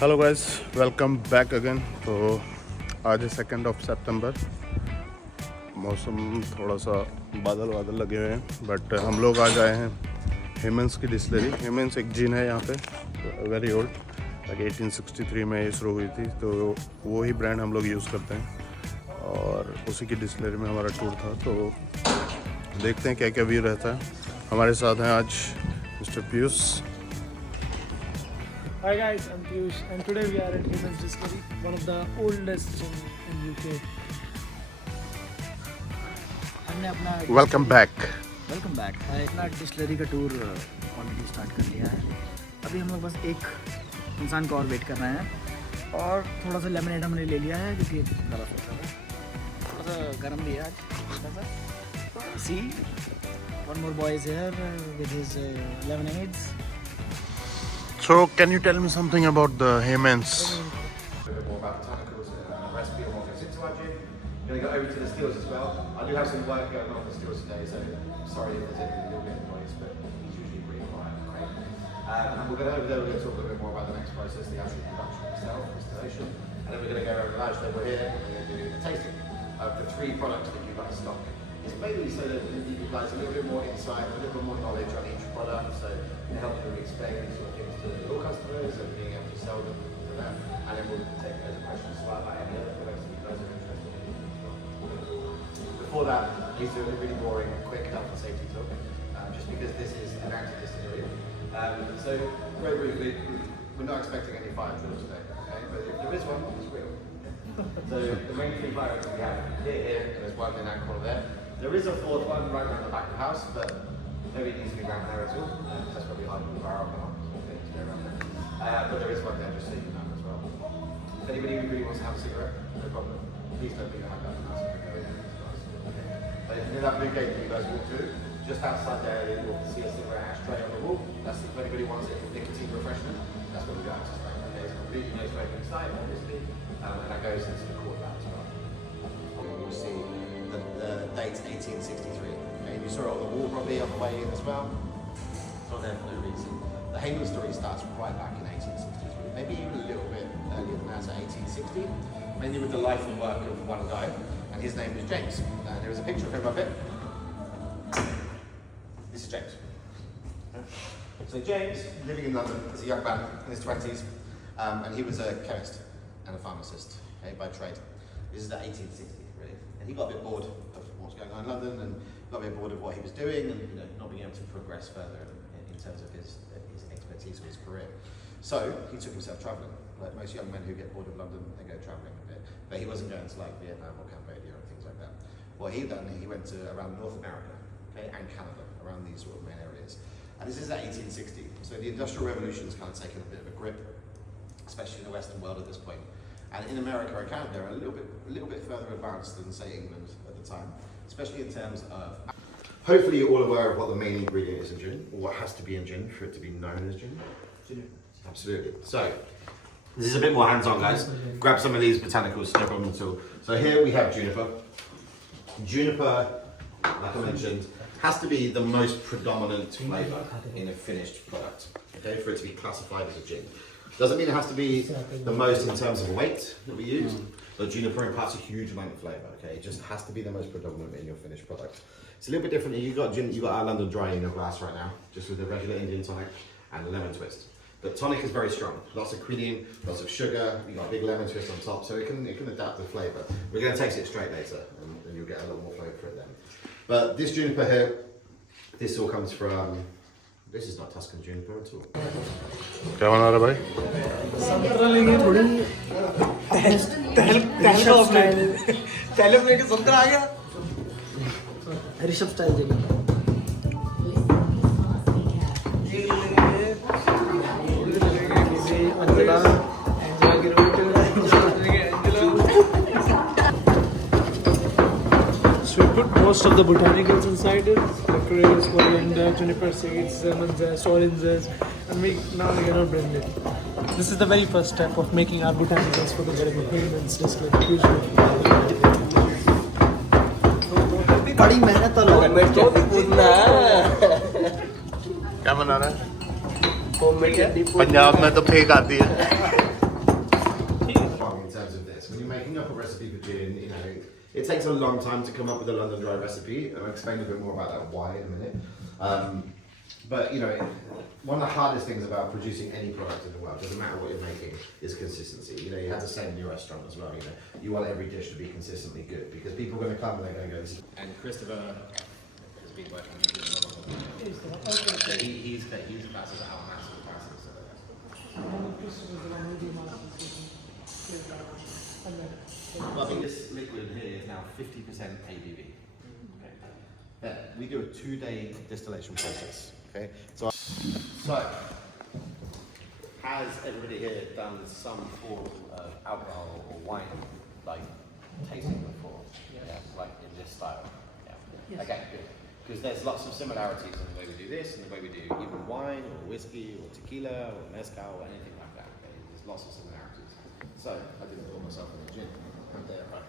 Hello guys, welcome back again. तो आज है 2 सितंबर। मौसम थोड़ा सा बादल लगे हुए हैं, बट हम लोग आज आए हैं हेमन्स की डिस्टिलरी। हेमन्स एक जिन है यहाँ पे, वेरी ओल्ड, लाइक 1863 में ये शुरू हुई थी। तो वो ही ब्रांड हम लोग यूज़ करते हैं और उसी की डिस्टिलरी में हमारा टूर था। तो देखते हैं क्या क्या व्यू रहता है। हमारे साथ हैं आज mister Piyush. Hi guys, I'm Piyush and today we are at Hayman's Distillery, one of the oldest in UK. हमने अपना वेलकम बैक। अपना डिस्टिलरी का टूर ऑलरेडी स्टार्ट कर लिया है। अभी हम लोग बस एक इंसान को और वेट कर रहे हैं और थोड़ा सा लेमनेड हमने ले लिया है क्योंकि बर्फ़ होता है, थोड़ा सा गर्म भी है आज। See one more boy is here with his lemonades. So, can you tell me something about the Haymans? A bit more about botanicals and the recipe and what goes into our gin. We're going to go over to the stills as well. I do have some work going on for stills today, so sorry if there's any little bit of noise, but he's usually pretty quiet and great. And we're going to over there, we're going to talk a little bit more about the next process, the actual production itself, distillation. And then we're going to go over to lunch table here, and we're going to do a tasting of the 3 products that you guys stock. It's mainly so that you guys a little bit more insight, a little bit more knowledge on each product, so it helps you explain these sort of things to your customers and being able to sell them to them. And then we'll take those questions as well about any other products that you guys are interested in. Before that, let's do a really boring, quick health and safety talk, just because this is an active distillery. So very briefly, we're not expecting any fire drills today, okay? But if there is one, it's real. So the main 3 fires that we have here, and there's one in that corner there. There is a 4th one right around the back of the house, but maybe it needs to be around there at all. That's where we hide the fire alcohol. But there is one there, just so you know as well. If anybody really wants to have a cigarette, no problem. Please don't be behind that house. But if you know that blue gate that you guys walk through, just outside there you'll see a cigarette ashtray on the wall. That's if anybody wants it for nicotine refreshment. That's what we got access to. Okay, it's completely no smoking inside, obviously, and that goes into the court lab as well. You'll see the date's 1863. Okay, you saw it on the wall probably on the way in as well. It's not there for no reason. The Hayman story starts right back in 1863, maybe even a little bit earlier than that, so 1860, mainly with the life and work of one guy, and his name is James. There is a picture of him up here. This is James. So James, living in London as a young man in his 20s, and he was a chemist and a pharmacist, okay, by trade. This is the 1860s, really. And he got a bit bored of what was going on in London, and got a bit bored of what he was doing, and not being able to progress further in terms of his expertise or his career. So he took himself travelling. Like most young men who get bored of London, they go travelling a bit. But he wasn't going to like Vietnam or Cambodia or things like that. What he done, he went to around North America, okay, and Canada, around these sort of main areas. And this is at 1860. So the Industrial Revolution's kind of taken a bit of a grip, especially in the Western world at this point. And in America and Canada, they're a little bit further advanced than, say, England at the time, especially in terms of. Hopefully you're all aware of what the main ingredient is in gin, or what has to be in gin for it to be known as gin. Absolutely. So, this is a bit more hands-on, guys. Grab some of these botanicals, no problem at all. So here we have juniper. Juniper, like I mentioned, has to be the most predominant flavour in a finished product, okay, for it to be classified as a gin. Doesn't mean it has to be the most in terms of weight that we use, but juniper imparts a huge amount of flavour, okay? It just has to be the most predominant in your finished product. It's a little bit different. You got our London Dry in your glass right now, just with the regular Indian tonic and the lemon twist. But tonic is very strong. Lots of quinine, lots of sugar. You got a big lemon twist on top, so it can adapt the flavour. We're going to taste it straight later, and you'll get a little more flavour for it then. But this juniper here, this all comes from. This is not Tuscan juniper at all. क्या बना रहा भाई? संतरा लेंगे थोड़ी पहले संतरा आ गया ऋषभ स्टाइल देंगे। So we put most of the botanicals inside it, like coriander, coriander, juniper seeds, lemon zest, orange zest, and now we're gonna blend it. This is the very first step of making our botanicals for the very Hayman's Distillery. बड़ी मेहनत और क्या बना रहा है? पंजाब में तो fake आती है। So when you're making up a recipe for gin, you know, it takes a long time to come up with a London Dry recipe. I'll explain a bit more about that why in a minute. But you know, one of the hardest things about producing any product in the world, doesn't matter what you're making, is consistency. You know, you have the same in your restaurant as well. You know, you want every dish to be consistently good because people are going to come and they're going to go. And Christopher has been working with me for a long time. So he's classed as our master capacity. Well, I think this liquid here is now 50% ABV. Okay. Yeah, we do a 2-day distillation process. Okay, so has everybody here done some form of alcohol or wine, like tasting before? Yeah, like in this style. Yeah. Yes. Okay, good. Because there's lots of similarities in the way we do this and the way we do even wine or whiskey or tequila or mezcal or anything like that. Okay? There's lots of similarities. So I didn't pour myself in the gin. I'm there, right?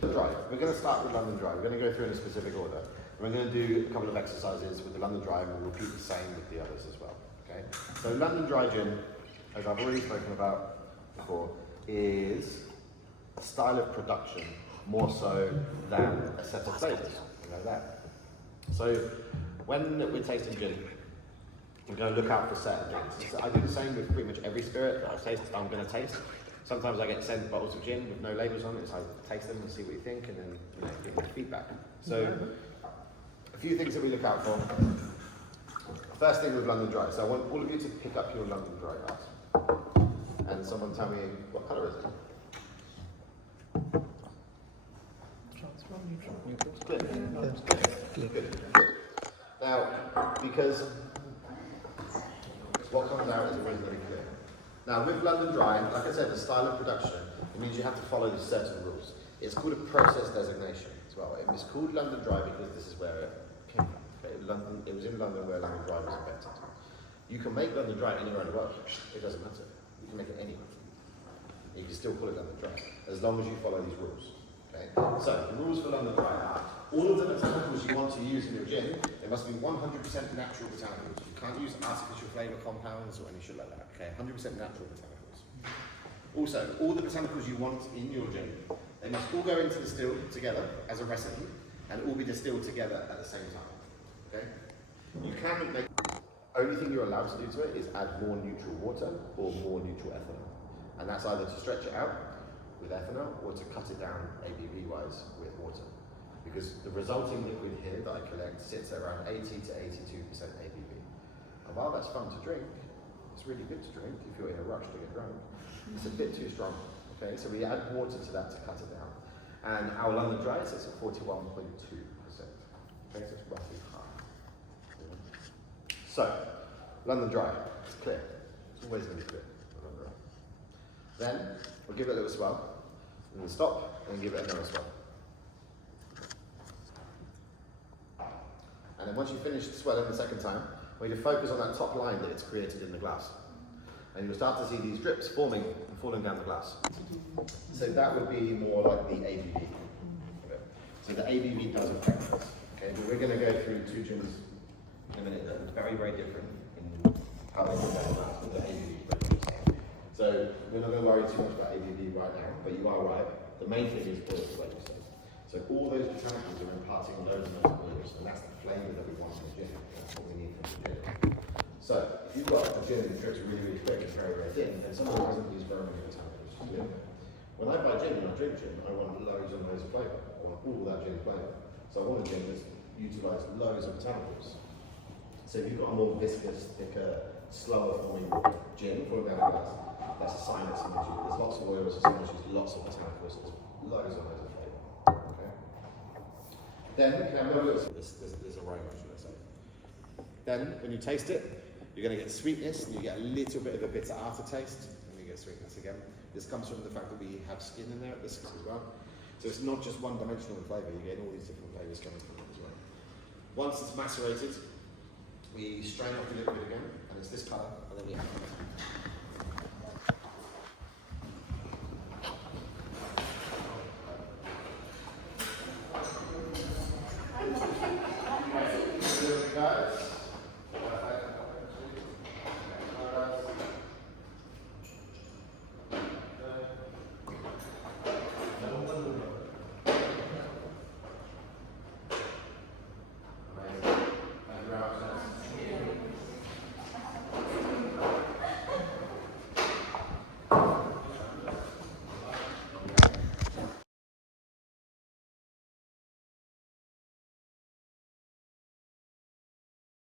The dry. We're going to start with London Dry. We're going to go through in a specific order. We're going to do a couple of exercises with the London Dry and we'll repeat the same with the others as well. Okay? So London Dry gin, as I've already spoken about before, is a style of production more so than a set of flavours. You know that. So when we're tasting gin, we're going to look out for certain things. So I do the same with pretty much every spirit that I'm going to taste. Sometimes I get sent bottles of gin with no labels on it, so I taste them and see what you think, and then give me feedback. So a few things that we look out for. First thing with London Dry. So I want all of you to pick up your London Dry glass, and someone tell me what colour is it? Good. Now, because what comes out is always very clear. Now, with London Dry, like I said, the style of production, it means you have to follow these certain rules. It's called a process designation as well. It was called London Dry because this is where it came from. Okay? It was in London where London Dry was invented. You can make London Dry anywhere in the world. It doesn't matter. You can make it anywhere. You can still call it London Dry, as long as you follow these rules. Okay? So, the rules for London Dry are, all of the botanicals you want to use in your gin, they must be 100% natural botanicals. You can't use artificial flavour compounds or any shit like that. Okay, 100% natural botanicals. Also, all the botanicals you want in your gin, they must all go into the still together as a recipe and all be distilled together at the same time. Okay? You can make, only thing you're allowed to do to it is add more neutral water or more neutral ethanol. And that's either to stretch it out with ethanol or to cut it down ABV wise with water. Because the resulting liquid here that I collect sits at around 80 to 82% ABV. And while that's fun to drink, it's really good to drink if you're in a rush to get drunk. It's a bit too strong. Okay, so we add water to that to cut it down. And our London Dry sits at 41.2%. Okay, so it's roughly half. So, London Dry, it's clear. It's always going to be clear. Then, we'll give it a little swell, and then stop, and then give it another swell. And then once you finish swelling the second time, we need to focus on that top line that it's created in the glass. And you'll start to see these drips forming and falling down the glass. So that would be more like the ABV. Okay. So the ABV does affect us. Okay, but we're going to go through two gins in a minute that are very, very different in how they get down the glass with the ABV. So we're not going to worry too much about ABV right now, but you are right. The main thing is boil to like you said. So all those botanicals are imparting loads and loads of oils, and that's the flavour that we want from the gin. That's what we need from the gin. So if you've got a gin that drips really, really quick and very, very thin, then someone doesn't use very many botanicals. Yeah. When I buy gin and I drink gin, I want loads and loads of flavour. I want all that gin flavour. So I want a gin that's utilised loads of botanicals. So if you've got a more viscous, thicker, slower forming gin falling down the glass, that's a sign that someone's used. There's lots of oils, someone's used lots of botanicals, there's loads and loads of flavour. Okay. Then you can have a look at this aroma, should I say. Then when you taste it, you're going to get sweetness, and you get a little bit of a bitter aftertaste, and you get sweetness again. This comes from the fact that we have skin in there at this as well. So it's not just one-dimensional in flavour, you're getting all these different flavours coming from it as well. Once it's macerated, we strain off the liquid again, and it's this colour, and then we have